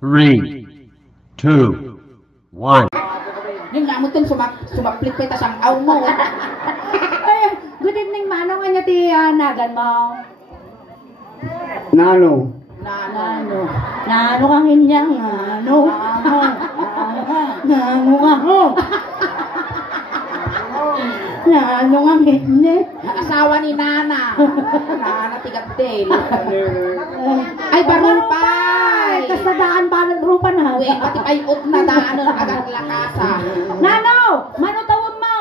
3, 2, 1. Yung namutin, sumaplit pa itas ang aw mo. Ay, good evening, manong. Ano ti nagan mo? Nano. Nano. Nano kang inyang nano. Nano ka ho. Nano kang inyang. Asawa ni Nana. Nana Tigadel. Ay, barupay. Kasadaan ba ng rupa na? Uy, pati payot na daanan agad lakasa. Nano! Mano tawag mo?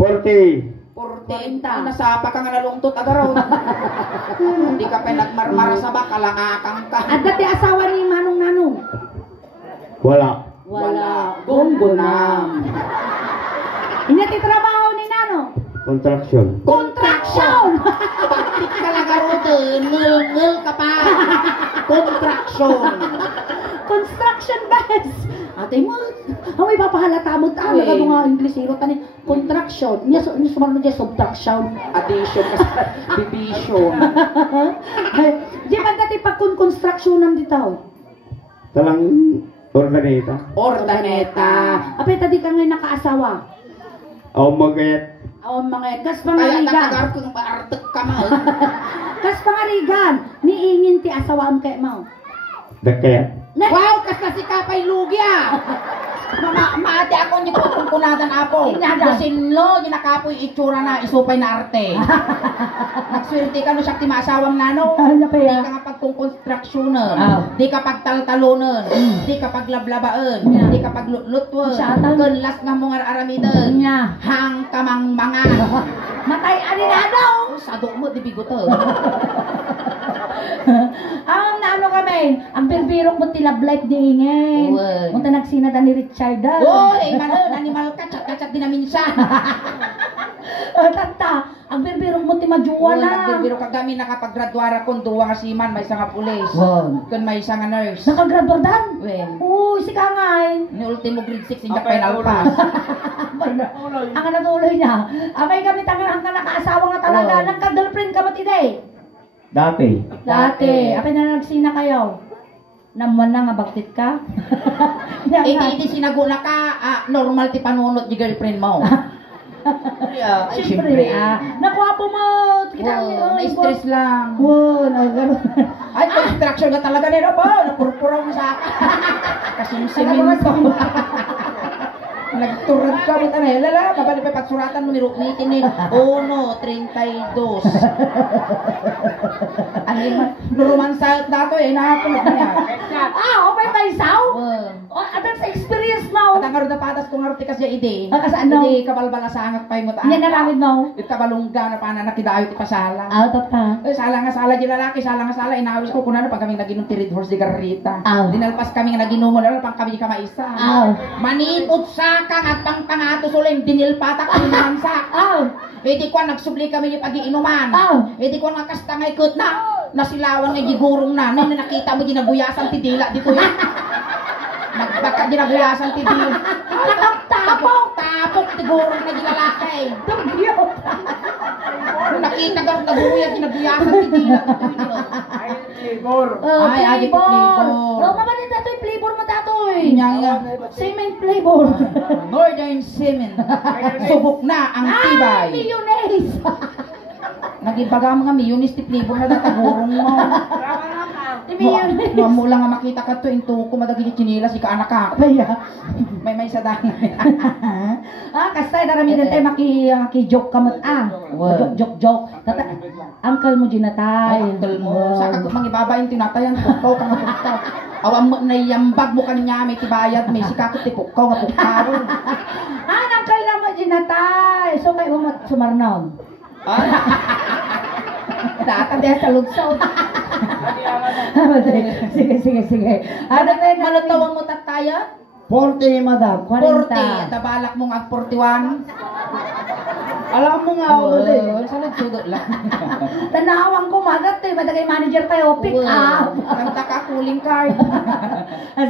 40. Portenta. Nasapa ka nga nalungtot agaraw. Hindi ka pa nagmarmara sa baka, langakang ka. At dati asawa ni Manong Nanong? Wala. Wala. Gumgunam. Inatitrabaho ni Nano? Contraction. Contraction! Bakit ka lagaro din? Ngil-ngil ka pa. Contraction. Construction base! Ate mo, may papahalata mo ta, Uy. nagado nga Inglesero tani, contraction, niya sumarno niya subtraction. Addition kasi division. Di ba dati pag constructionan dito? Talang organeta. Ordaneta. Apay tadi ka ngayon nakaasawa. O magayat. Aw mga gas Kaya pangarigan. nakagar kong maartek ka mo. Kas pangarigan, niingin ti asawa am kay mo. Dakayat. Wow, kasi kapay lugi ah. Maati ako niyo kung kunatan apo. Sinlo, ginakapoy itsura na isupay na arte. Nagswerte ka no siya ti maasawang nano. Ano Di kaya? ka nga pagkong-constructionan, di ka pagtaltalunan, di ka paglablabaen, Yeah. di ka paglutlutuan, Siyatan. kunlas nga mong aramiden, Nya. hang kamang mga. Matay ani na daw. Sado mo, di bigoto. Ang naano kami, ang birbirok mo tila blight di ingin. Uy. Munta nagsinada ni Richard. Uy, manon, animal kacat-kacat din na minsan. Tata, ang birbirok mo ti majuwa Wala, na. nagbibiro kagami nakapaggraduara kung duwa nga siman, may isang nga pulis, kun may isang nga nurse. Nakagraduadan? Wen, Uy, si Kangay. ni ultimo grade 6 injak final pass. Ang natuloy niya. Abay kami tangan ang nakaasawa nga talaga. Oh. Nagka-girlfriend ka mo today. Dati. Dati. Apay na nagsina kayo. Naman na nga baktit ka. Hindi sinago na ka, normal ti panunot di girlfriend mo. Yeah, ay, Siyempre, nakuha po mo. na-stress lang. Wow, nagkaroon. Ay, construction ka talaga nila pa. Napurpura mo sa akin. Kasimsimin ko. Nagturad ka mo tanay. Lala, babalik pa pagsuratan mo, miruknitin ni 1.32. Ano yung lurumansa dato eh, nakakulat niya. Okay pa isaw? Wow. Atang sa experience mo. At ang karoon na patas kong arti kasi ide. Kasi ano? Hindi kabalbala sa angak pa yung mutaan. Yan naramid mo. Ito kabalungga na pa na nakidayo ti pasala. Tata. Eh, sala nga sala di lalaki, sala nga sala. Inawis ko kunano pag kami naginom ti Red Horse di Garrita. Dinalpas kami nga naginom mo lalo pang kami di kamaisa. Manipot sakang at pang pangatos uling dinilpatak kami naman sa. Eh di ko nagsubli kami yung pag-iinuman. Eh di ko nakastangay kot na. Nasilawan nga gigurong na. Nang nakita mo ginabuyasan ti dila dito yun. Nagbaka ginabuyasan ti dila. Tapok ti gurong na gilalaki. Nung nakita ka nagbuya ginabuyasan ti dila. Flavor. Ay, agi po flavor. Mabalita ito yung flavor mo tatoy. Nyanga. Cement flavor. Northern Semen. Subok na ang tibay. Mayonnaise. Nagibaga mga mayonnaise ti flavor na datagurong mo. Mayonnaise. Mula nga makita ka to, into ko madaging chinilas, ika anak ka. May sadang. Kasay darami din tayo maki-joke ka mo. Joke. Uncle mo ginatay. Uncle mo. Sa kag mangibabayin tinatayan, pukaw ka nga pukaw. Awam mo na yambag mo kanya, may tibayad, may sikakot ti pukaw nga pukaw. Uncle na mo ginatay. So kayo mo sumarnaw. Data din sa lugsod. Sige. Ano tayo Malutawang mo tataya? 40, madam. 40. At balak mong ag 41. Alam mo nga ako eh. Sa lugsudot lang. Tanawang ko magat eh. Matagay manager tayo. Pick up. Kanta ka, cooling card.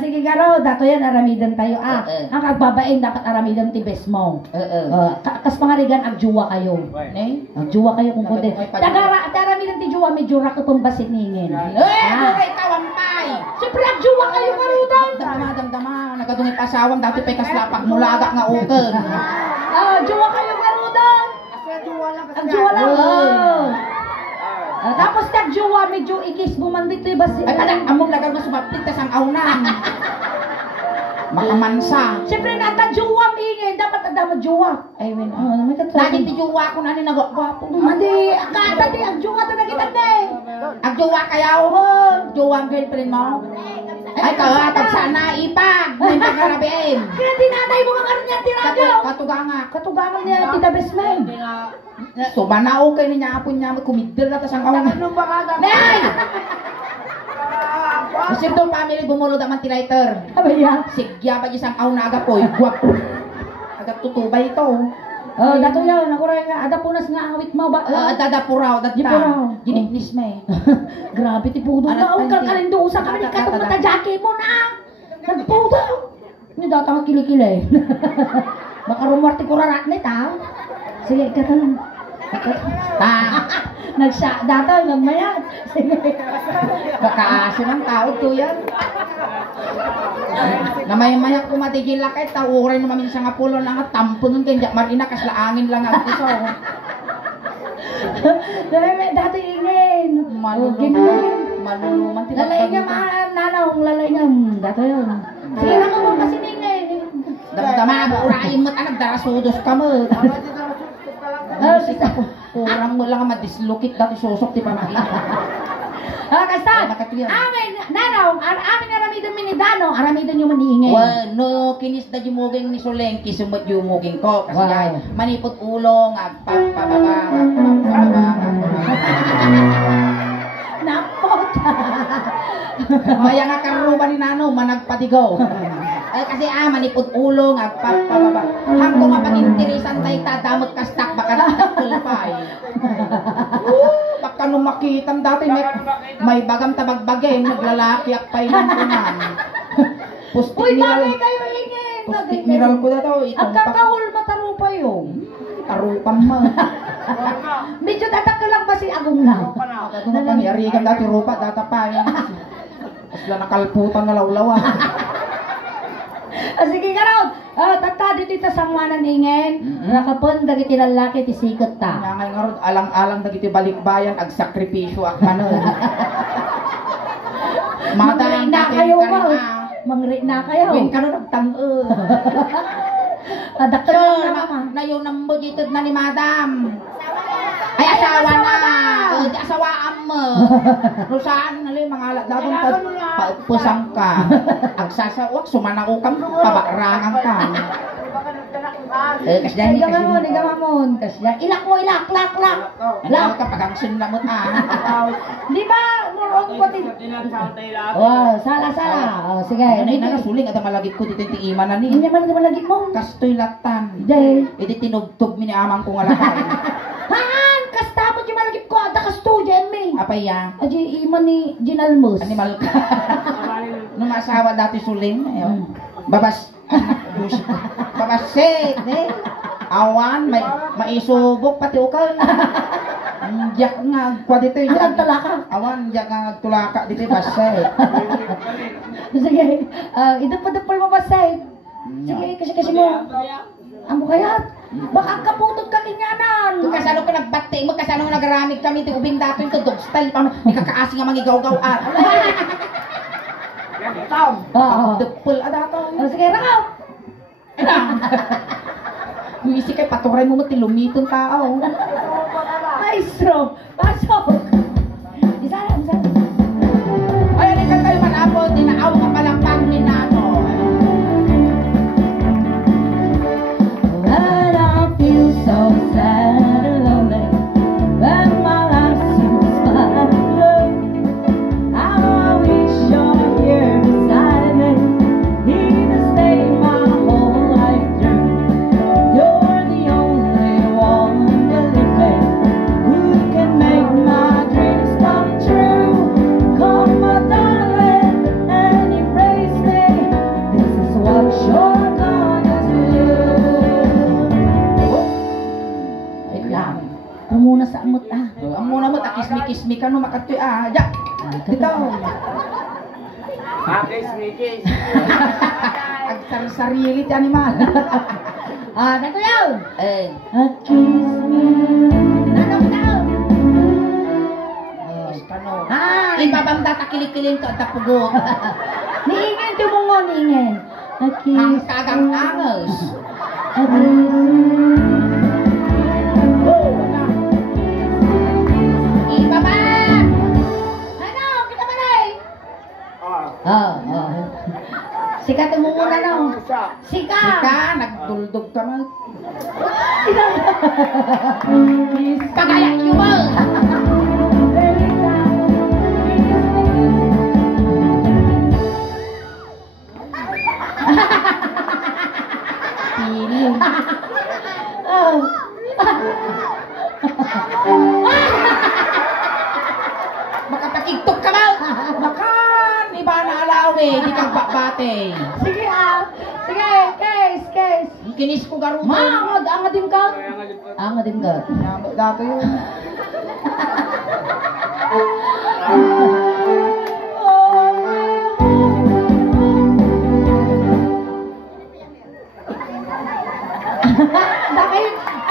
Sige garo. Dato yan aramidan tayo. Ang kagbabain dapat aramidan ti best mo. Kas pangarigan agjuwa kayo. Agjuwa kayo kung kundi. Aramidan ti juwa medyo ra ko pang basit ningin. Buray tawampay. Siyempre, agjuwa kayo karudan. Damdama, nagadungit pasawang, dati pa'y kaslapag mulaga nga ukon. Agjuwa kayo karudan. Agjuwa lang. Tapos agjuwa, medyo igis bumandit to basi. Ay, padang among lagar mo sumapit tas ang aunan. Makamansa. Siyempre, nagka-juwa ingin. Dapat ada mo-juwa. Ay, win. May katulad. Lagi ti juwa ko na ni nagwapo. Mandi, kata di, ang juwa to na kita de. Ang juwa kayaw. Juwa ang girlfriend mo. Ay, kawatag sana ipag. May pagkarabin. Kaya dinanay mo nga karoon niya, tiragyo. Katuganga. Katugangan niya, tita best man. So, manao kayo niya apon niya. Kumidil na tas ang aunan. Nay! Masip doon family bumulod ang mantilater. Abay yan. Sigya pa isang auna aga po. Guwap. Agad tutubay ito. Dato yan, ako rin nga, ada punas nga awit mo ba? Dadapuraw, Dapuraw. dadta. Giniknis mo eh. Grabe, tipudo na. Ang kalkalindo sa kami, katong matajaki mo na. Nagpudo. Hindi data nga kilikili. Baka rumorti ko rarat net, ha? Sige, katanong. Data, nagmayad. Sige. Baka asin ang tao to yan. Namay-mayak ko matigil lakay, tauray naman minsan nga pulo lang at tampon nun kaya marina kaslaangin lang ang iso. Dati ingin. Maluluman. Lalay nga nanong, lalay nga. Dato yun. Sige na mo masiningin. Damdama, urayin mo't anak, darasudos ka mo. Kurang mo lang madislukit dati susok ti pamahina. Kasta, amin, nanaw, amin aramidan minidano, aramidan yung maniingay. No, kinis na jumuging ni Solengki, sumot jumuging ko. Kasi Wow. ay, manipot ulong, agpapababa, Napot! Maya nga karuban ni Nano, managpatigaw. Ay kasi manipot ulong, agpapababa. Hangko mapag-interesan tayo, tadamot kastak, baka nagtulpay. Baka nung makitan dati, may bagam tabagbagay, naglalaki at painunan. Uy, bagay kayo ingin! Pustik miral ko na to. Ang kakahul matarupa yun. Tarupang mo. Medyo tatak lang ba si Agong na? Kung pangyarigan dati rupa, datapay. Asla nakalputan na lawlawa. Sige ka raw. Tata dito sa sangwanan ingin. Nakapon dagiti lalaki ti sikot ta. Ngay nga ron, alang-alang dagiti balikbayan, ag sakripisyo ak kanon. Mangri na kayo ba? Mangri na kayo. Win kanon nagtang-e. Adakot na mama. Nayon ang mujitod na ni madam. Ay, asawa na. Asawaan mo. Rusaan na rin, mga alat-labong paupusang ka. Ang sasawak, sumanako kang pabarangan ka. Kasya ni, Higa mamon, higa mamon. Kasya. Ilak mo, ilak, lak. Lak ka pag ang sinlamot Di ba? Murong ko ti. Oh, sala. Sige. Ano na nasuling at malagit ko dito yung iman na ni. Hindi naman malagit mo. Kastoy latan. Dahil. Iti tinugtog mi ni amang kong alakay. Haan! Kasta mo di malagit ko. Ada kasto, Jemmy. Apay ya? Aji iman ni Ginalmos. Animal ka. Nung asawa dati suling. Ayun. Babas. Babasit. Awan. Maisubok pati ukal. Diyak nga. Kwa dito yung. Ang talaka. Awan. Diyak nga tulaka dito yung basit. Sige. Idupad-dupal mo ba, Say? Sige, kasi mo. Ang bukayat. Baka kaputod ka kinyanan. Kasano ko nagbati. Magkasano ko nagaramig kami. Ubing dato yung dog style. May kakaasi nga mangigaw-gaw-at. Oo. Dupul dato. Sige, rakaw. Luisi kay paturay mo mati lumitong tao. Maestro, pasok. Isa. Ay, alikan kayo manapod. Dinaaw nga palakpak ni Nano. When I feel so sad and lonely, when my life seems flat and blue, I wish you're here beside me, here to stay my whole life through. You're the only one, believe me, who can make my dreams come true. Come, my darling, and embrace me. This is what you're gonna do. Wait lang. Muna sa amot ah. Ang muna mo, takismi-kismi ka no, makatoy. Diyak. Dito. Ang sarili ti animal. Natuyaw! Eh, Kiss me. Nanaw! ano? Ibabanda takilikilin to at tapugot. Niingen tumungo, niingen. Ang Kiss. kagang angos. Ibaba! Ano? Kita ba na eh? Sika tumungo na no. Sika! Sika, nagduldog ka man. Pagaya mo! Piling. Makapakigtok ka ba? Makan! Iba na alaw eh, di kang bakbate. Sige Sige, case. Kinis ko garuto. Angadim ka? Angadim ka. Dato yun.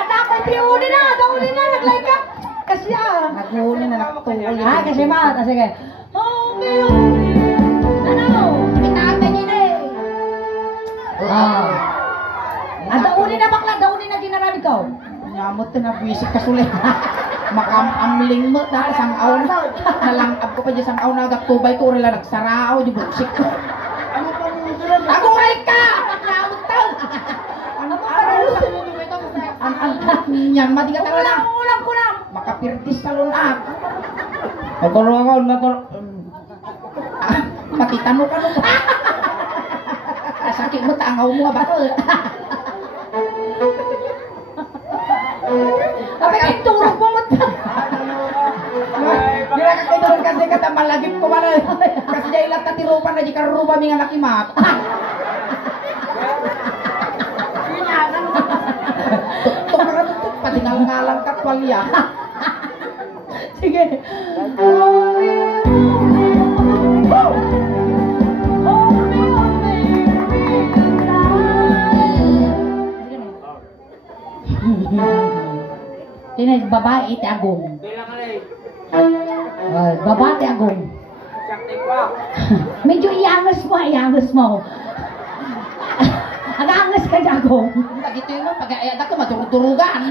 Dapat tiuli na, naglay ka. Kasi Naghuli na nakatuli. kasi mata, sige. Ano? Pinata niya na Dauli na bakla, dauli na ginarami ko. Nyamot na bisik ka sulit. Makamamling mo dahil sang aw na. Nalangab ko pa dyan sang aw na agak-tubay ko rila nagsarao di buksik ko. Aguray ka! Nyamot tao! Yan, mati ka talo na. Ulam ko na. Makapirtis ka lunak. Natulong ako, Matitano ka nung. Kasakit mo tangaw mo ba to? Ape kay turog mo mo. Dira ka kayo doon kasi kata malagip ko ba na. Kasi dahil ilat na tirupan na di karuba mi nga nakimak. Tuk ka tuk pati ngalang katwalya. Sige. Tinay babae iti agong. Babae iti agong. Medyo iangas mo. Agangas ka di agong. Dagito mo pag ayada ka madurugan.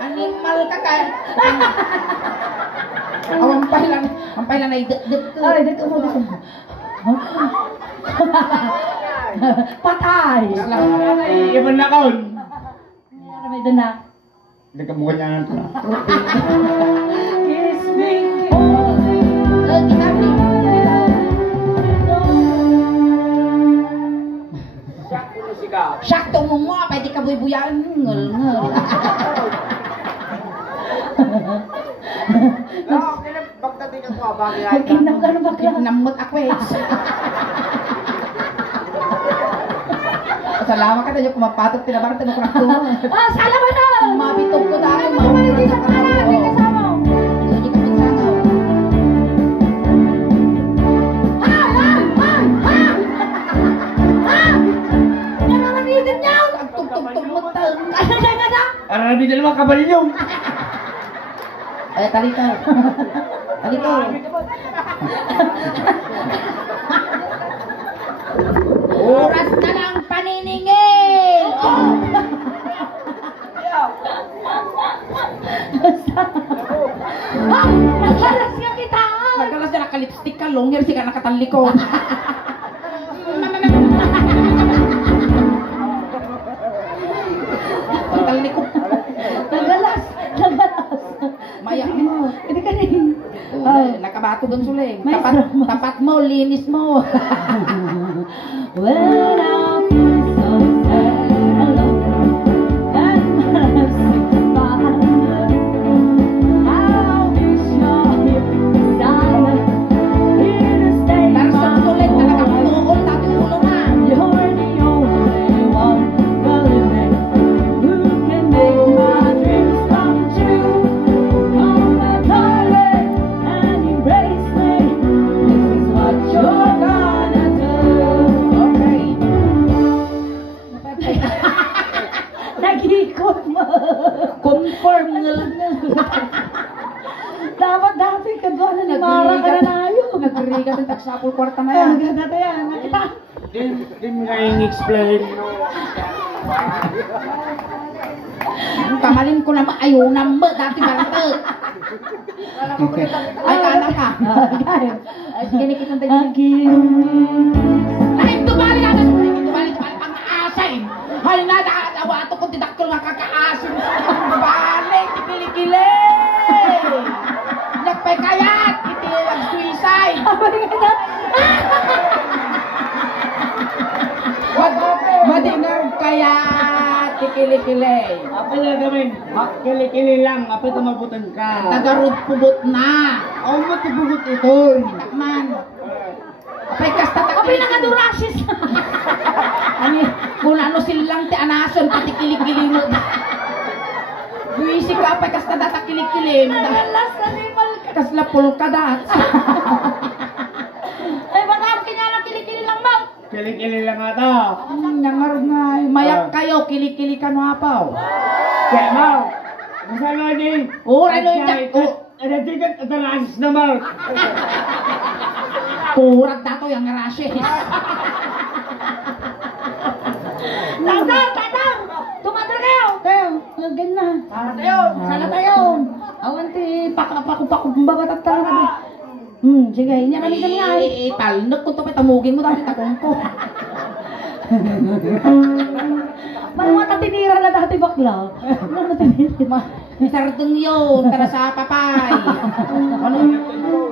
Animal ka ka. Ang pailan ay dek. Ay, dito mo. Patay. Iban na kaon. Ano may doon na? Hindi ka mukha niya na. Kiss me. Gitari. Sakto mo mo, pwede ka buy-buyan. Ngel. Magkinam ka na bakla. Namot ako eh. Salamat ka tayo kumapatot tinabaran tayo krakto mo. Salamat na! Mabitog ko dahil Hindi ka kasama. Hindi kasama. Hindi ka pinsanaw. Nanganganitin niya! Agtug-tug-tug mo tayo. Ara na din naman kabalyo. Talito. Talito. Oras na lang paniningil! Naglalas ka kita! Nagalas na nakalipstick ka, longer si ka nakatalikod. Nakatalikod. Naglalas! Maya mo. Hindi ka rin. Nakabato doon suling. Maestro. Tapat mo, linis mo. When I feel so sad alone and my sick body, I wish you're here beside me to stay Pero sa my sulit na heart. nakapatuol, tati ulo na. You're the only one, believe me, who can make my dreams come true. Come back ginagawa na ni Mara ka na tayo. Nagrigat yung tagsapul kwarta na yan. Ang ganda yan. Nakita. Di mo kayang explain. Kamalin ko na maayunan mo, dati barata. Ay, kanan ka. Ay, kinikitang tayo. Akin. Ay, tumali na. Tumali pang asay. Ay, nadaawa ito kung tidakol nga kakaasin. Balik, tikili-kili. Nagpay kayat, iti nag-suicide. Madinag kayat, tikili-kili. Apa na gawin? Kili-kili lang. Apa tumabutan ka? Tagarod pubot na. Ako mo tibugot ito. Man. Apay kasta takili. Kapay nakadurasis. Ani, kung ano silang ti anason, pati kilikili mo. Buisi ka, apay kasta data kilikili. Nagalas na ni Mal. Kasla pulkadat. Ay, baka kinala kilikili lang ba? Kili-kili lang ata. Nangarod nga. Mayak kayo, kilikili ka no apaw. Kaya mo. Masama din. Oo, ano yung jak. Ano tigat at rasis na mo. Purat dato yung rashes. Tatang! Tumadar kayo! Tayo, lagyan na. Sana tayo. Sana tayo. Awanti, pakapakumbaba tatang. Sige, inya kami kami nga. Talnok kung ito tamugin mo dati takong ko. Mga tatinira na dati bakla. Mga tatinira. Sardeng yun, tara sa papay.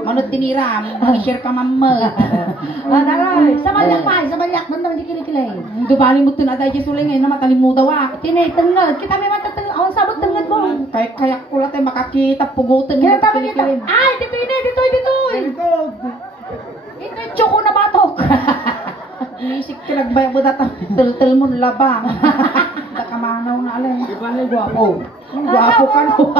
Ano tinira, mag-share ka mamma. Daray, sa malyak pa, sa malyak. Bandang di kilikilay. Dubali mo tinatay dyan suling eh, na matalim mo daw ah. Tinitangad. Kita may matatangad. Ang sabot tangad mo. Kaya ko lang tayo makakita, pugutan Kaya yung tama kita. kilikilin. Ay, dito ini, dito. Ito yung tsoko na batok. Iisik ka nagbayang mo data, tel mo labang. Nakamanaw na alay. Di ba na gwapo? Gwapo ka no.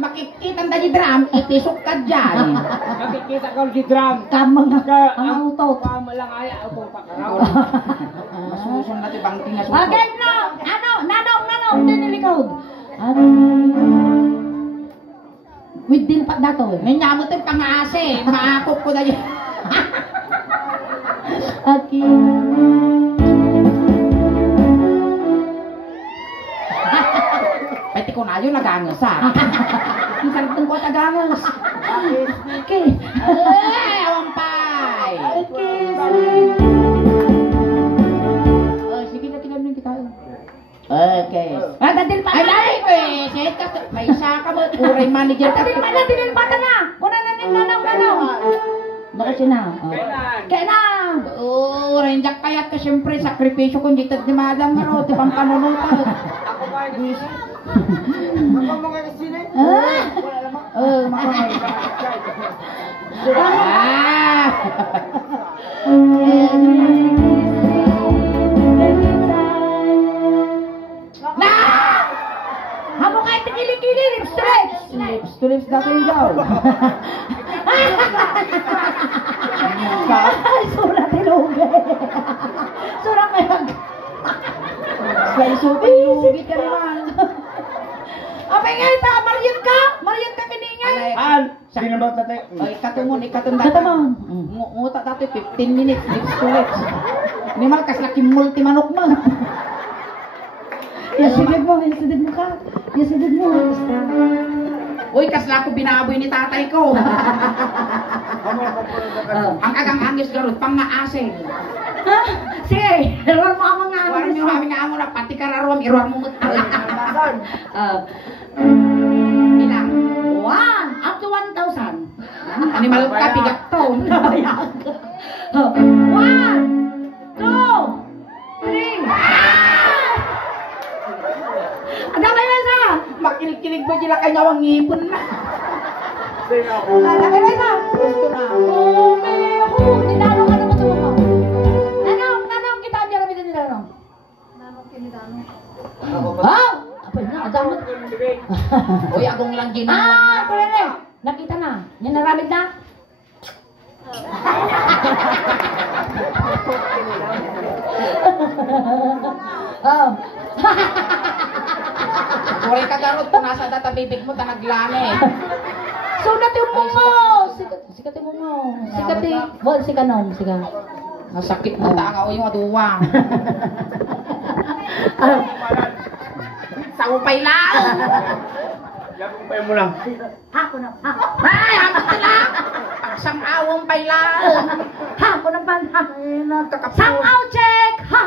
Makikita na di drum, itisok ka dyan. Nakikita ko si Drum. Kamang Ka, ang utot. Kama lang ay ako pakaraw. Masusun natin bang tinasuso. Again na! Nanong, dinilikod. With din pa dato. May nyamot yung pang-ase, maakop ko na yun. Aki. Pati ko na yun, nag-angas ah. Isang ko nag-angas. Okay. Ay, awampay. Oh, sige na kinamin kita. Okay. Dadil pa. Ay, ay, eh, may isa ka mo, uray manager ka. Dadil pa na. Una na nanong. Bakit na? Kaya na. Uray, jak kayat ka siyempre, sakripisyo kung dito di madam nga ro, di pang panunutan. Ako ba yung Ako mga kasine? Makakay. Ah! Na! Hamo kahit kili-kili, lips to lips. Lips to lips dati yung jaw. Ay, sura tinugay. Sura kayag. Sa isubi ka naman. Apay nga ita, Marian ka kiningay. An! Sinabot na tayo. Ay, katumon, ikatundata. Katumon. Nguta dati, 15 minutes, lips to lips. Hindi malkas laki multi-manok mo. Yasidid mo ka. Yasidid mo. Uy, kasla ko binaboy ni tatay ko. Ang agang angis garot, pang maasin. Ha? Sige, ruwan mo ang mga Warang yung aming amo na pati kararuam, iruan mo mutala. Ilang? 1 up to 1,000. Animal ka, bigat to. 1, 2, 3. Ada ba yun sa? Makilig-kilig ba sila kanyawang ngipon na? Ada ba yun sa? Gusto na. Tinanong ka naman ito mo. Nanong kita niya kami din tinanong. Ha? Apa na? Adamot. Uy, agong lang ginawa. Pwede. Nakita na. Yan naramid na. Oh. Uray ka garot, kung nasa databibig mo, tanaglane. Sunat yung mungo. Sikat yung mungo. Sikat yung... Well, sikanom. Sika. Nasakit mo ta nga yung aduwa. Sa upay lang. Yakumpay mo lang. Hako na. Hako. Ay, ako sila. Pagsang awong pailan. Hako na ba? Ay, nagkakapul. Sangaw check. Ha.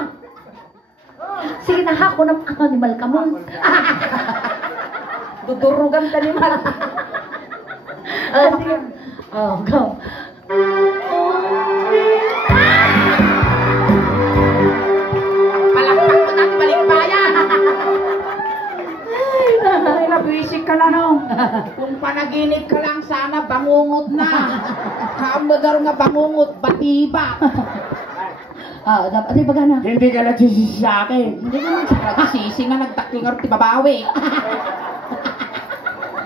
Sige na hako na animal ka mo. Dudurugan ka animal. Sige. Oh, go. Palakpak mo natin balikbayan. Ay, nabisik ka na no. Kung panaginip ka lang sana, bangungot na. Kaamagar nga bangungot, batiba. Ano ba gana? Hindi ka nagsisisi sa akin. Hindi naman siya nagsisi nga nagtakil nga ti babawi.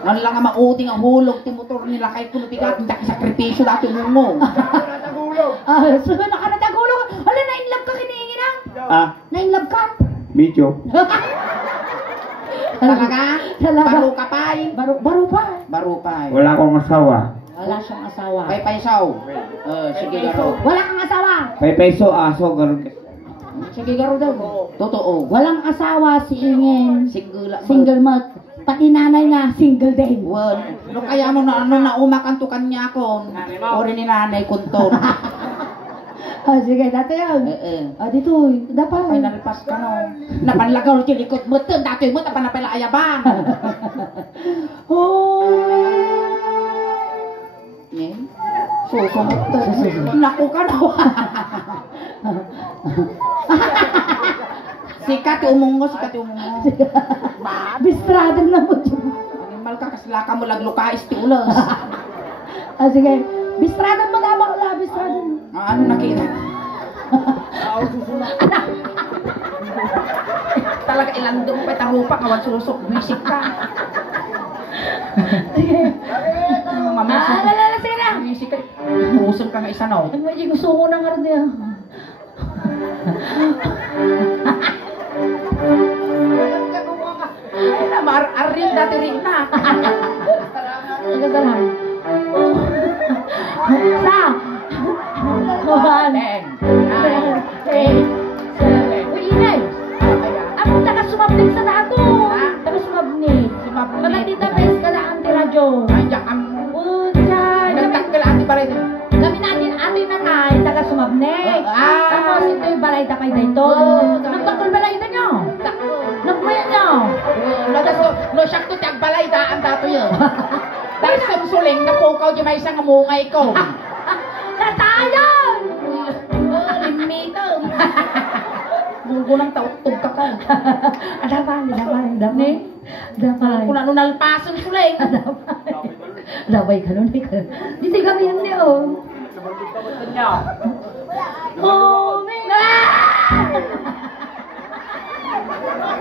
Ano lang nga mauding ang hulog ti motor nila kay kuno tigat hindi sakripisyo dati mo. Sabi na ka natagulog. Hala, na-inlove ka kinihingi na. Na-inlove ka. Medyo. Talaga? Talaga. Baro ka pa'y. Baro pa. Baro pa'y. Wala akong asawa. Wala siyang asawa. Pay saw. Sige garo. Wala kang asawa. May peso, aso, garog. Sige garo daw. Totoo. Walang asawa si Ingen. Single mot. Pati nanay nga, single din. Well, no kaya mo na ano na umakantukan niya ko. Ori ni nanay kunton. Sige, dati yan. Dito, dapat. Ay nalpas ka no. Napanlagaw ti likod mo to, dati mo tapan na pala ayabang. Yan. Susumot to. Naku ka no. Sikat umungo. Bistradan na mo dyan. Animal ka kasla ka mo laglukais ti ulos. Sige, bistradan mo na bakla, bistradan. Ano nakita? Talaga ilandong pa tarupa kawan sulusok bisik ka. Sige. Mamaya Lala, sige na. bisik ka. Pusol ka nga isa no. Ano yung gusto ko na nga rin niya. Ay na arin dati rin na. Nagkagalan. Sa. 1, 8, 7. Uy, inay. Ako taga-sumabnig sa nato. Taga-sumabnig. Palatita bes ka na anti-radyo. Ay, ang Uchay. nagtakil ati pa rin. Kami natin ate na kay taga-sumabnig. Tapos ito yung balay tapay dito. Nagtakol balay na nyo. Nagmaya nyo. No, siyak to tiyag balay daan dato yun. Dahil sumsuling, napukaw di may isang amungay ko. Natayan! Limitom. Munggo ng tautog ka ka. Damay. Kung ano nalpasan suling. Damay ka nun. Hindi kami yun niyo.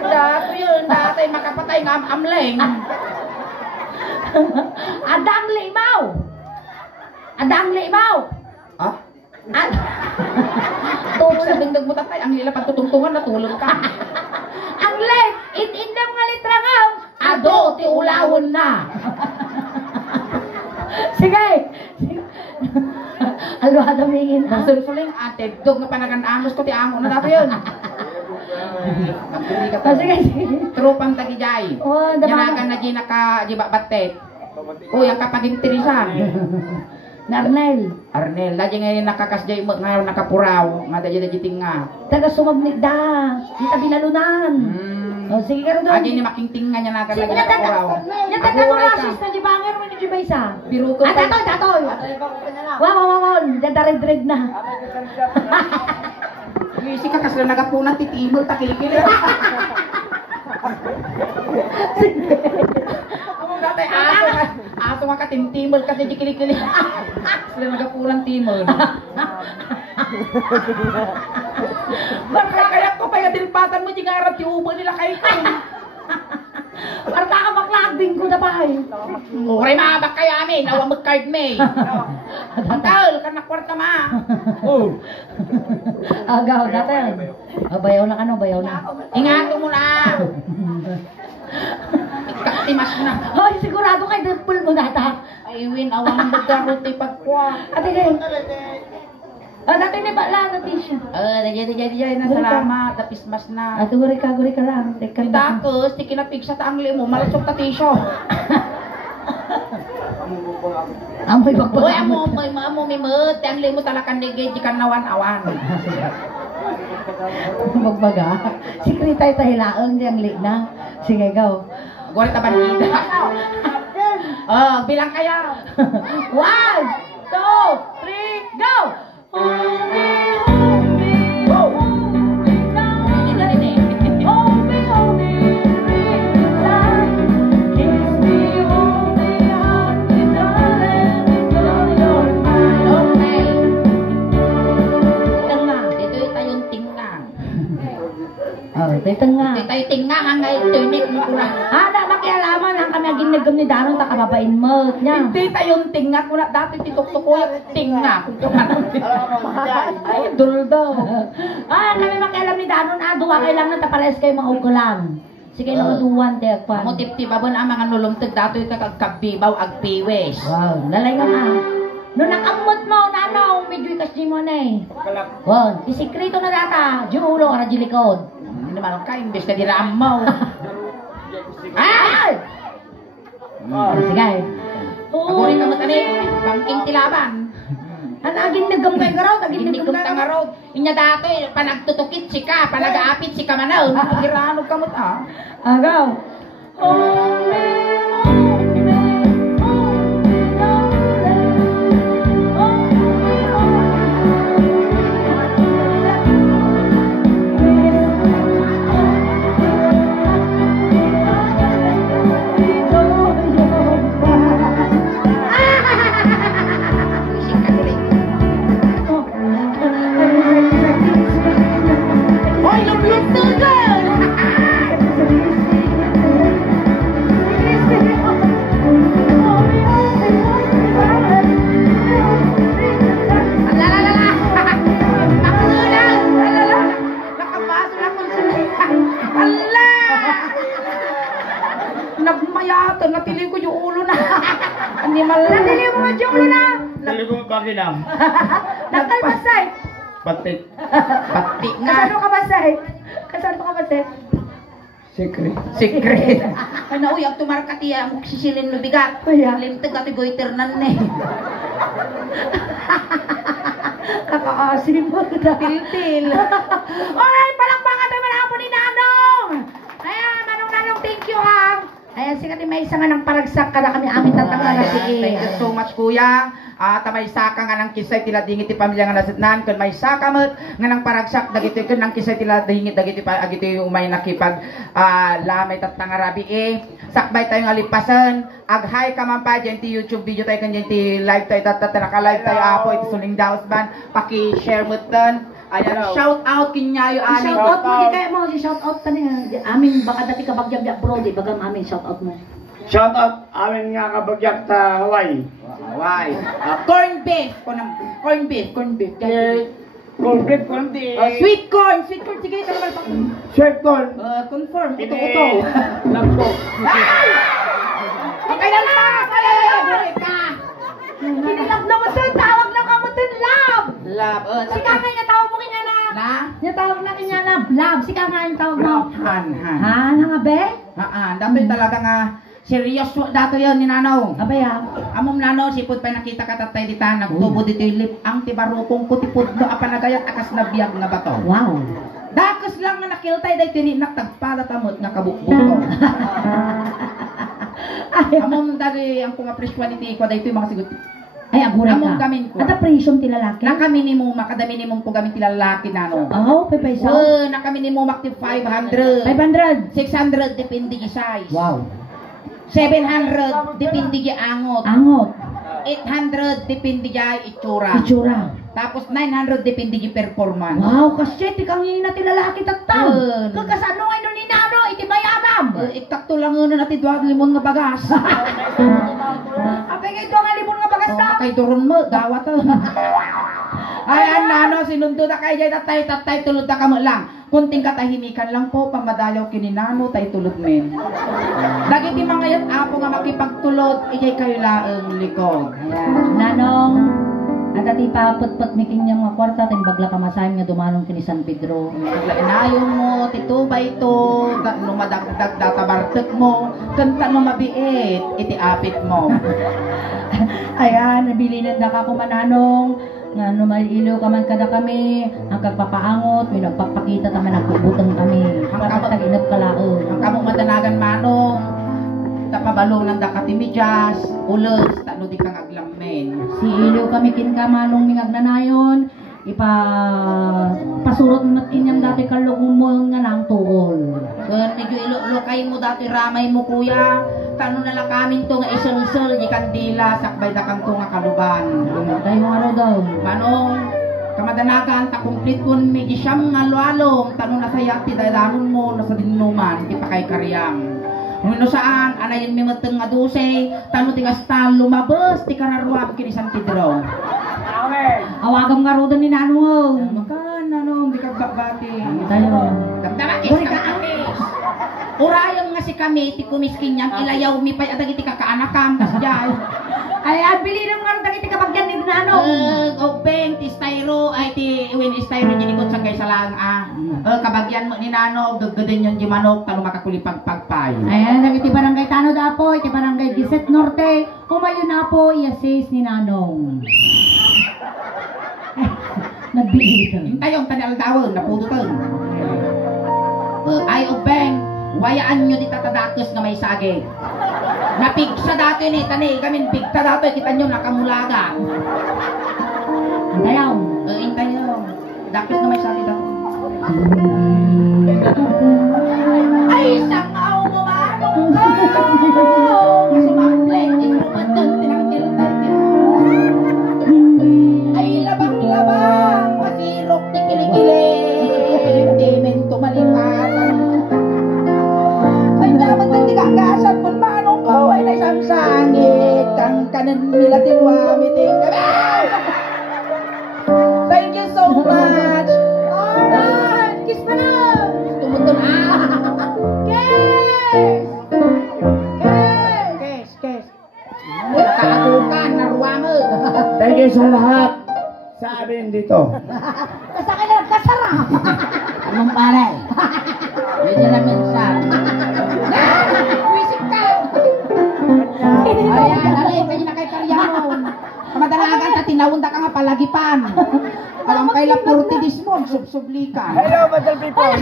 Dato yun, dati makapatay ng amleng. Adang limaw! Ah? Tubig sa dingdag mo tatay, ang lila pagtutungtungan, natulog ka. Ang late! In-indam nga litra nga! Ado, ti ulawon na. Sige! Alwada mingin ha? Nagsuling, ate, dog nga panagan-amos ko, ti amo na dato yun. Nagpuli ka to. Sige. Trupang tagijay. Yanagan na di naka-jibabatte. Uy, ang kapaging tirisan. Narnel. Arnel, dadi ngayon nakakasjay mo ngayon nakapuraw. Nga dadi tinga. Taga-sumabnig da. Di tabi lalunan. Sige ka rin doon. Adi ni makingtingan niya nakan Sige lagi na, nakapuraw. Yan taga-murasis na di bangir mo ni Jibaysa. Biro ko. Tatoy! Wow. Yan darig-darig na. Isi ka kasi nagapunan titibol takil-kil. Among datay aso nga katimtimol kasi di kili-kili. Sila nagapunan timol. Kaya ko pa dilpatan mo di ngarat yung ubo nila kay ko. Parta ka maklagbing ko na ba eh. Ore mabak kaya amin, awa mag-card me. Ang taol, kanak kwarta ma. Agaw, dati. Bayaw na ano, bayaw na. Ingato mo na. Ikatimas mo na. Hoy, sigurado kay Deadpool mo nata. Ay, win, awang magkaroon tayo pagkwa. Ate kayo. Dati ni Bakla, dati siya. Dijay na, salamat. Tapis mas na. Guri ka lang. Teka lang. Takos, di kinapig sa taangli mo, malasok ta tisyo. Amoy Uy, bakbak. amo may mut, taangli mo talakan digay, di kan nawan-awan. Magbaga. Sikretay tahilaang diyang lik na. Sige, go. Gori ta bandida. Oh, bilang kayo. 1, 2, 3, go! Ito nga. Tayo tingang ngay tunik mo kuna. Ada makialaman ang kami ginagam ni Daron ta kababain mo nya. Hindi tayong tinga kuna dati titok-tok ko yung tinga. Ay duldo. Kami makialam ni Daron duwa kay lang ta pares kay mga ugulan. Sige mga duwan te akpan. Amo tiptibabon ang mga nulumteg dato ito kagkabibaw ag piwes. Wow, lalay nga ma. No nakamot mo nanong medyo kasi mo na eh. Wow, isikreto na data. Julo ara jilikod. Hindi naman ka imbes ka diramaw. Ay! Sige. Aguri ka mo tani, pangking tilaban. Anagin nagam kay garaw, tagin Hindi nagam kong tangaro. Inya dato panagtutukit si ka, panag-aapit si ka manaw. Pagirano ka mo ta. Agaw. Hoy, lumlum tugon! Alalala! Nakulang! Alalala! Nakapasok na kung sila. Ala! Nagmayatan, natiling ko yung ulo na. Hindi mal... Natili mo yung ulo na. Taligong pakinam. Nakalmasay. Patik. Pati nga. Kasano ka masay? Kasano ka masay? Secret. Secret. Ano, uy, ang tumarkati ang sisilin no bigat. Kuya. Limtag ati goiter nan ne. Kakaasim mo. Til-til. Alright, palakpakan tayo mga hapon ni Nanong. Ayan, Nanong, thank you ha. Ayan, sikat may isa nga ng paragsak kada kami amin tatanggal na si Thank you so much, kuya. Tamay saka nga ng kisay tila dingit ti pamilya nga nasitnan. Kun may saka mo nga ng paragsak dagiti kun ng kisay tila dingit dagiti pa agiti umay nakipag lamay tatangarabi sakbay tayo nga lipasan. Aghay ka man pa dyan ti YouTube video tayo kan dyan ti live tayo naka-live tayo apo iti suling daos ban. Paki-share mo tan. Ayan, shout out kinyayo ani. shout out mo, di kaya mo, si shout out tani ha. Amin, baka dati kabagyag bro, di bagam amin, shout out mo. Shout out amin nga kabagyak sa Hawaii. Why? Corn beef. Corn beef. Cornbread konti. Sweet corn. Sige, ito naman pang... Sweet corn. Confirm. Ito. Lagpo. Ay! Okay lang pa! Ay, ka! Kinilab na mo dun, tawag na ka mo dun, love! Love. Si Kaka niya tawag mo kanya na. Na? Niya tawag na kanya na, love. Si Kaka niya tawag mo. Han. Ha, nga be? Dapat talaga nga serious dato yun ni Nanaw. Abay ha. Amom Nanaw, sipod pa nakita ka tatay dita, nagtubo dito yung lip, ang tibarupong kutipod no, apanagayat akas na biyag nga bato. Wow. Dakas lang nga nakiltay dahi tininak tagpalatamot nga kabukbuko. Amom dari ang kung appreciate ko dahi ito yung mga sigot. Ay, agura Among ka. gamin ko. At appreciation ti lalaki? Naka minimum, kada minimum ko gamit tila lalaki Nanaw. Oh, pipay sa. Naka minimum active 500. 500. 600 depende gi size. Wow. 700 depende gi angot. Angot. 800 depende gi itsura. Itsura. Tapos 900 depende gi performance. Wow, kasi tikang yun na ti lalaki tattaw. Yun. Kagkasano ngayon nun ni Nano, iti bayabam. Iktakto lang nga natin duwag limon nga bagas. Apay kayo nga limon nga bagas na. Kay duron mo, dawa to. Ay, ano, sinundo na kayo dyan, tatay, tulod na kamo lang. kunting katahimikan lang po, pamadalaw kininano, tay tulog men. Dagiti mga yan, apo nga makipagtulod, ijay kayo laang likod. Ayan, nanong, at ati paput-put miking niyang mga kwarta, ting bagla kamasahin nga dumanong kini San Pedro. Inayon mo, titubay to, numadagdag databartek mo, kanta no mabiit, iti apit mo. Ayan, nabili na ka kumananong, nga numaliilo ka man kada kami, ang kagpapaangot, may nagpapakita taman ang kubutang kami. Ang kamot- Taginap kalaon. Ang kamong madanagan manong, tapabalo ng dakatimidyas, ulos, tano di kang aglamen. Si Ilo kami kinkamanong mingag nanayon, pasurot mat kinyang dati kalugumon nga nang tuol. Kung medyo ilukay mo dati ramay mo kuya, tano na lang kamin to nga isul-sul, di kandila, sakbay da kang to nga kaluban. Tayo nga ro daw. Manong, kamadanagan, takumplit kun medyo siyam nga lualong, tano na sayat, tidalangon mo, nasa dinuman, di pa kay karyang. Kung saan, anayin may mateng nga dusay, tano tigas tal lumabas, ti kararuab kini San Pedro. Awagam nga ro daw ni nanong. Makan, nanong, di kagbabati. Tayo. Damdamakis, damdamakis. Urayang nga si kami, ti kumiskin niyang ilayaw mi pa'y adag iti kakaanakam, kas dyan. Ay, bili ng nga ro dagiti kabagyan ni nanong. Open, ti styro, ay ti win styro, ginikot sa kay salang, kabagyan mo ni Nano, gaggadin yung jimanok, talo makakulipag pagpay. Ayan, nagiti barangay Tano Dapo, iti barangay Giset Norte, kumayo na po, i-assist ni Nanong. Nagbili ito. Hintayong tanil dawon, napudutong. Ay, Obeng, wayaan nyo di tatadakos nga may sage. Napigsa dati ni tani, kami pigta dati, kita nyo nakamulaga. Antayaw. Hintayong, dakos nga may sage dati. Ay, sangaw mo manong ka! Kasi mag-play, instrumental, tinangkil-tangkil. Ay, labang-labang, masirok, tikilig-kilig, di mento malipatan. Ay, dapat ang tigagasan mo manong ka, ay naisangsangit, kang kanan nila tinwamiting kami. Thank you so much! Alright, kiss pa na! Tumutun Kiss! Kes. Nakaakukan, naruwa mo. Thank you sa lahat sa amin dito. Kasakay na kasara! Anong pare? Medyo na minsan. Wisip ka! Ayan, alay, kayo na kay Karyanon. Kamadalagan ka, tinawunda ka nga palagipan. Alam kay La Purti Dismon, subsubli ka. Hello, Madal people!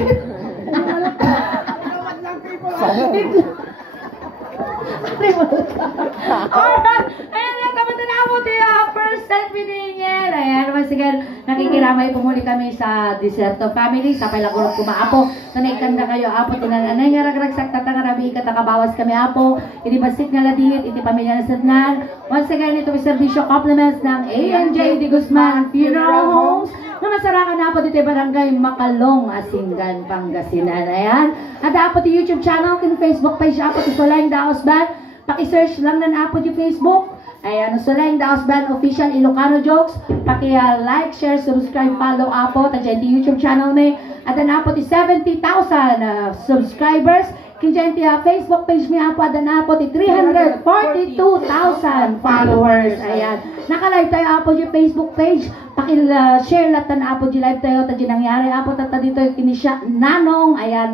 Alright, ayan na, kamusta na mo tayo, first time piningin. Ayan, once again, nakikiramay po muli kami sa Deserto Family, sa Pailagurot Kumaapo. Nanikanda kayo, apo, tinananay nga ragragsak tatangarabi, katakabawas kami, apo. Iti basik nga ladihit, iti pamilya na sadnan. Once again, ito may servisyo compliments ng ANJ de Guzman Funeral Homes. Namasarakan na po dito barangay Makalong, Asinggan, Pangasinan. Ayan. At apo ti YouTube channel, kin Facebook page apo ti Solayng Daos Band. Paki-search lang na apo ti Facebook. Ayan, Solayng Daos Band Official Ilocano Jokes. Paki-like, share, subscribe, follow apo. Tadyan ti YouTube channel ni. At apo ti 70,000 subscribers. Kinjenti Facebook page mi apo adan apo ti 342,000 followers. Ayan. Naka-live tayo apo di Facebook page. Paki-share latan apo di live tayo tadi nangyari apo tata dito kinisya Nanong. Ayan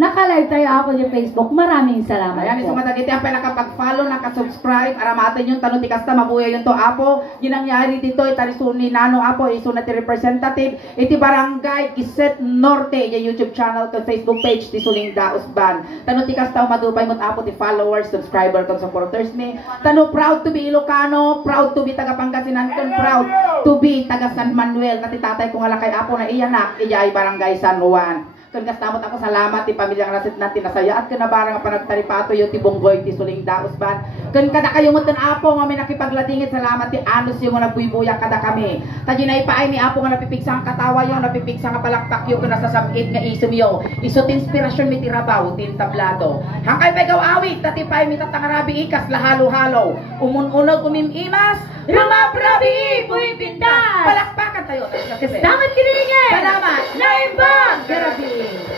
naka-live tayo apo di Facebook. Maraming salamat. Ayan, po. isumatagiti ang nakapag-follow, nakasubscribe, aramatan yung tanong tikasta, mabuya yung to apo. Ginangyari dito, itarisuni nano apo, isunat ti representative, iti barangay Giset Norte, yung YouTube channel, kang Facebook page, ti Suling Daos Band. Tanong tikasta, madupay mo apo, ti followers, subscriber, kang supporters ni. Tanong, proud to be Ilocano, proud to be taga Pangasinan, kang proud to be taga San Manuel, nati tatay kong alakay apo na iyanak, iya ay barangay San Juan. Kung kastamot ako, salamat ti pamilyang nasit natin nasaya at kanabarang nga panagtaripato yung ti Bonggoy ti Suling Daos Band. Kung kada kayo mo apo nga may nakipaglatingit, salamat ti Anos yung mga nagbuibuya kada kami. Tadyo na ipaay ni apo nga napipigsang katawa yung napipigsang palakpak yung kung nasasamid nga isum yung isot inspirasyon mi ti Rabaw, tin tablado. Hangkay may gawawit, tatipay mi tatangarabi ikas lahalo-halo. Umununog umimimas, rumabrabi, puipintas. Palakpakan tayo. tayo. Kasama kiniligin! Salamat! Naimbang! Therapy!